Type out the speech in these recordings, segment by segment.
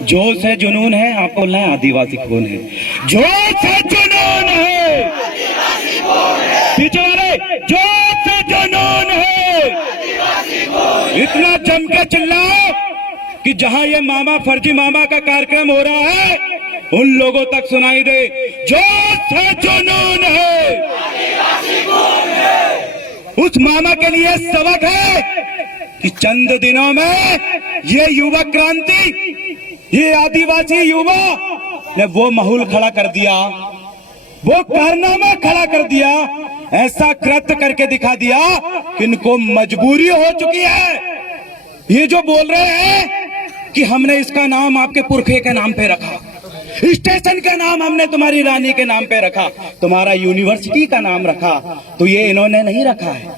जोश है, जुनून है, आपको बोलना है आदिवासी खून है। जोश है, जुनून है, पीछे वाले, जोश है, जुनून है, इतना जम के चिल्लाओ कि जहां ये मामा फर्जी मामा का कार्यक्रम हो रहा है उन लोगों तक सुनाई दे। जोश है, जुनून है, उस मामा के लिए सबक है कि चंद दिनों में ये युवा क्रांति, ये आदिवासी युवा ने वो माहौल खड़ा कर दिया, वो कारनामा खड़ा कर दिया, ऐसा कृत्य करके दिखा दिया कि इनको मजबूरी हो चुकी है। ये जो बोल रहे हैं कि हमने इसका नाम आपके पुरखे के नाम पे रखा, स्टेशन का नाम हमने तुम्हारी रानी के नाम पे रखा, तुम्हारा यूनिवर्सिटी का नाम रखा, तो ये इन्होंने नहीं रखा है,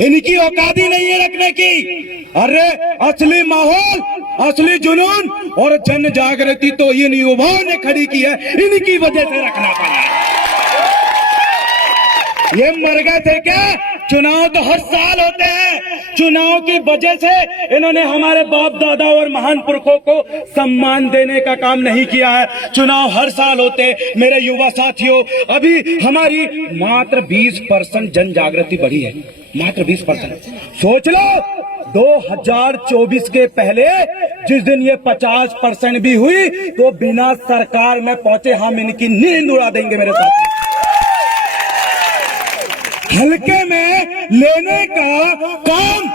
इनकी औकात ही नहीं है रखने की। अरे असली माहौल, असली जुनून और जन जागृति तो इन युवाओं ने खड़ी की है, इनकी वजह से रखना पड़ा। ये मर गए थे क्या? चुनाव तो हर साल होते हैं, चुनाव की वजह से इन्होंने हमारे बाप दादा और महान पुरखों को सम्मान देने का काम नहीं किया है। चुनाव हर साल होते। मेरे युवा साथियों, अभी हमारी मात्र 20% जन जागृति बढ़ी है, मात्र 20%। सोच लो 2024 के पहले जिस दिन ये 50% भी हुई तो बिना सरकार में पहुंचे हम इनकी नींद उड़ा देंगे। मेरे साथ हल्के में लेने का काम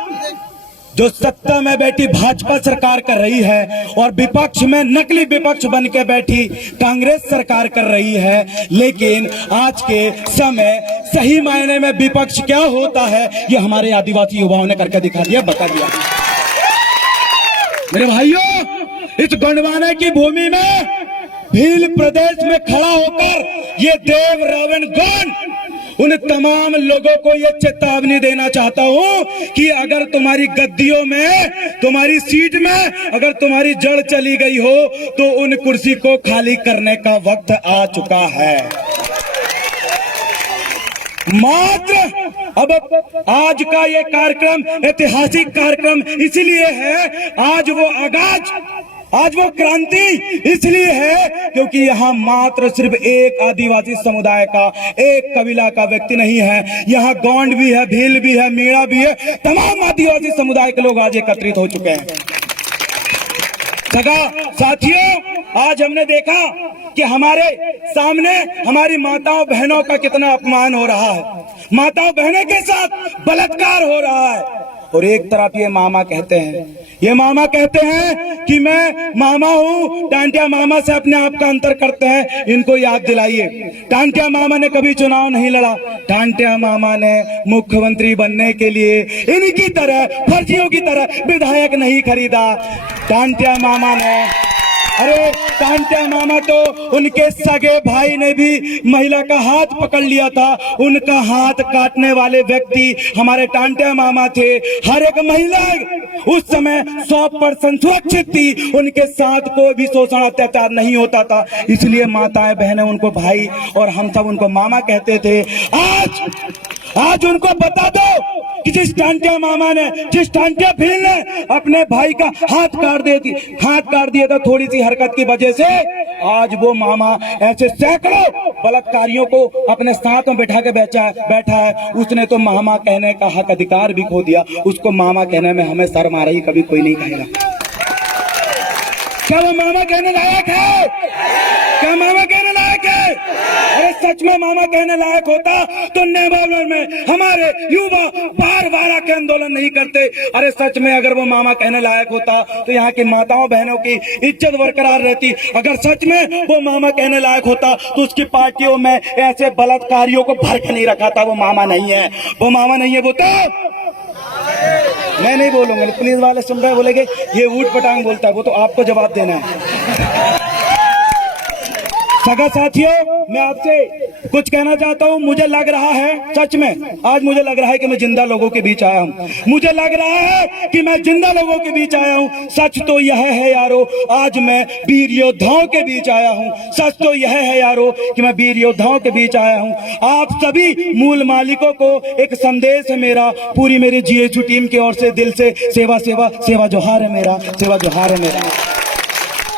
जो सत्ता में बैठी भाजपा सरकार कर रही है और विपक्ष में नकली विपक्ष बन के बैठी कांग्रेस सरकार कर रही है। लेकिन आज के समय सही मायने में विपक्ष क्या होता है ये हमारे आदिवासी युवाओं ने करके दिखा दिया, बता दिया। मेरे भाइयों, इस गंडवाने की भूमि में भील प्रदेश में खड़ा होकर ये देव रावण गण उन तमाम लोगों को ये चेतावनी देना चाहता हूं कि अगर तुम्हारी गद्दियों में, तुम्हारी सीट में अगर तुम्हारी जड़ चली गई हो तो उन कुर्सी को खाली करने का वक्त आ चुका है। मात्र अब आज का ये कार्यक्रम ऐतिहासिक कार्यक्रम इसलिए है, आज वो क्रांति इसलिए है क्योंकि यहाँ मात्र सिर्फ एक आदिवासी समुदाय का, एक कबीला का व्यक्ति नहीं है, यहाँ गोंड भी है, भील भी है, मीणा भी है, तमाम आदिवासी समुदाय के लोग आज एकत्रित हो चुके हैं। सगा साथियों, आज हमने देखा कि हमारे सामने हमारी माताओं बहनों का कितना अपमान हो रहा है, माताओं बहनों के साथ बलात्कार हो रहा है। और एक तरफ ये मामा कहते हैं कि मैं मामा हूँ, टांटिया मामा से अपने आप का अंतर करते हैं। इनको याद दिलाइए, टांटिया मामा ने कभी चुनाव नहीं लड़ा, टांटिया मामा ने मुख्यमंत्री बनने के लिए इनकी तरह, फर्जियों की तरह विधायक नहीं खरीदा। टांटिया मामा ने, अरे टांटिया मामा तो उनके सगे भाई ने भी महिला का हाथ पकड़ लिया था, उनका हाथ काटने वाले व्यक्ति हमारे टांटिया मामा थे। हर एक महिला उस समय 100% सुरक्षित थी, उनके साथ कोई भी शोषण अत्याचार नहीं होता था, इसलिए माताएं बहनें उनको भाई और हम सब उनको मामा कहते थे। आज उनको बता दो कि जिस टांटिया मामा ने, जिस टांटिया भील ने अपने भाई का हाथ काट दिया था थोड़ी सी हरकत की वजह से, आज वो मामा ऐसे सैकड़ों बलात्कारियों को अपने साथ में बैठा है। उसने तो मामा कहने का हक अधिकार भी खो दिया। उसको मामा कहने में हमें शर्म आ रही, कभी कोई नहीं कहेगा। क्या वो मामा कहने लायक है? क्या मामा कहने लायक है? अरे सच में मामा कहने लायक होता तो नेवार में हमारे युवा बार आके आंदोलन नहीं करते। अरे सच में अगर वो मामा कहने लायक होता तो यहाँ की माताओं बहनों की इज्जत बरकरार रहती। अगर सच में वो मामा कहने लायक होता तो उसकी पार्टियों में ऐसे बलात्कारियों को भर के नहीं रखा था। वो मामा नहीं है, वो मामा नहीं है। वो तो मैं नहीं बोलूंगा, पुलिस वाले सुन रहे बोलेंगे ये ऊट पटांग बोलता है, वो तो आपको जवाब देना है। सगा साथियों, मैं आपसे कुछ कहना चाहता हूँ। मुझे लग रहा है, सच में आज मुझे लग रहा है कि मैं जिंदा लोगों के बीच आया हूँ। मुझे लग रहा है कि मैं जिंदा लोगों के बीच आया हूँ। सच तो यह है यारो, आज मैं वीर योद्धाओं के बीच आया हूँ। सच तो यह है यारो कि मैं वीर योद्धाओं के बीच आया हूँ। आप सभी मूल मालिकों को एक संदेश है मेरा, पूरी मेरी GHU टीम की ओर से दिल से सेवा जोहार है मेरा, सेवा जोहार है मेरा।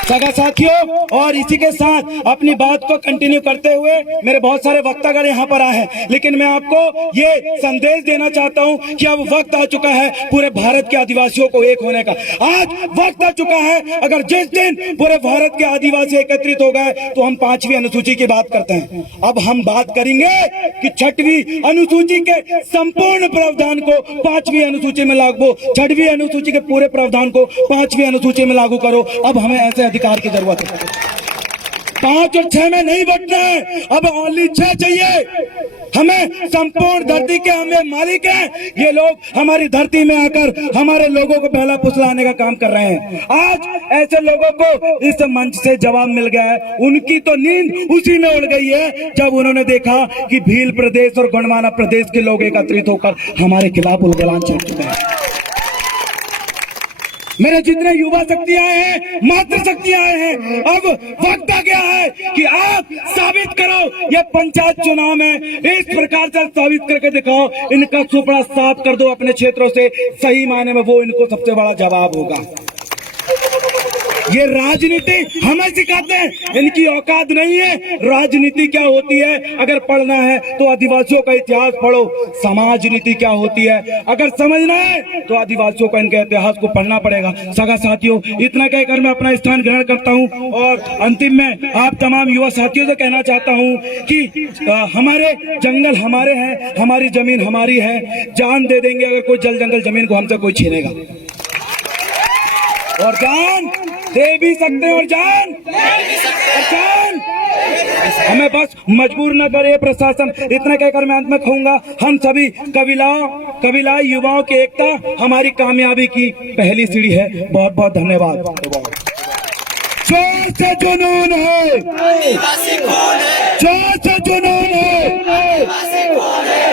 सगा साथियों, और इसी के साथ अपनी बात को कंटिन्यू करते हुए मेरे बहुत सारे वक्तागण यहाँ पर आए हैं, लेकिन मैं आपको ये संदेश देना चाहता हूँ कि अब वक्त आ चुका है पूरे भारत के आदिवासियों को एक होने का। आज वक्त आ चुका है, अगर जिस दिन पूरे भारत के आदिवासी एकत्रित हो गए तो हम 5वीं अनुसूची की बात करते हैं। अब हम बात करेंगे कि 6वीं अनुसूची के संपूर्ण प्रावधान को 5वीं अनुसूची में लागू, 6वीं अनुसूची के पूरे प्रावधान को 5वीं अनुसूची में लागू करो। अब हमें ऐसे अधिकार की जरूरत है। 5 और 6 में नहीं बटना है, अब ओनली 6 चाहिए। हमें संपूर्ण धरती के हमें मालिक हैं। ये लोग हमारी धरती में आकर हमारे लोगों को पहला फुसलाने का काम कर रहे हैं। आज ऐसे लोगों को इस मंच से जवाब मिल गया है। उनकी तो नींद उसी में उड़ गई है जब उन्होंने देखा कि भील प्रदेश और गोंडवाना प्रदेश के लोग एकत्रित होकर हमारे खिलाफ उलगलान चल चुके हैं। मेरे जितने युवा शक्ति आए हैं, मातृ शक्ति आए हैं, अब वक्त आ गया है कि आप साबित करो। ये पंचायत चुनाव में इस प्रकार से साबित करके दिखाओ, इनका सुपड़ा साफ कर दो अपने क्षेत्रों से। सही मायने में वो इनको सबसे बड़ा जवाब होगा। ये राजनीति हमें सिखाते हैं, इनकी औकात नहीं है। राजनीति क्या होती है अगर पढ़ना है तो आदिवासियों का इतिहास पढ़ो। समाज नीति क्या होती है अगर समझना है तो आदिवासियों का इनके इतिहास को पढ़ना पड़ेगा। सगा साथियों, इतना कहकर मैं अपना स्थान ग्रहण करता हूं और अंतिम में आप तमाम युवा साथियों से कहना चाहता हूं कि हमारे जंगल हमारे हैं, हमारी जमीन हमारी है। जान दे देंगे अगर कोई जल जंगल जमीन को हमसे कोई छीनेगा, और जान दे भी सकते हैं, और जान हमें बस मजबूर न करे प्रशासन। इतना कहकर मैं अंत में कहूंगा, हम सभी कबीलाई युवाओं की एकता हमारी कामयाबी की पहली सीढ़ी है। बहुत बहुत धन्यवाद। जोर से जुनून है, जोर से जुनून है,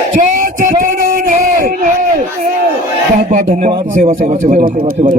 जोर से जुनून है। बहुत बहुत धन्यवाद। सेवा सेवा सेवा सेवा।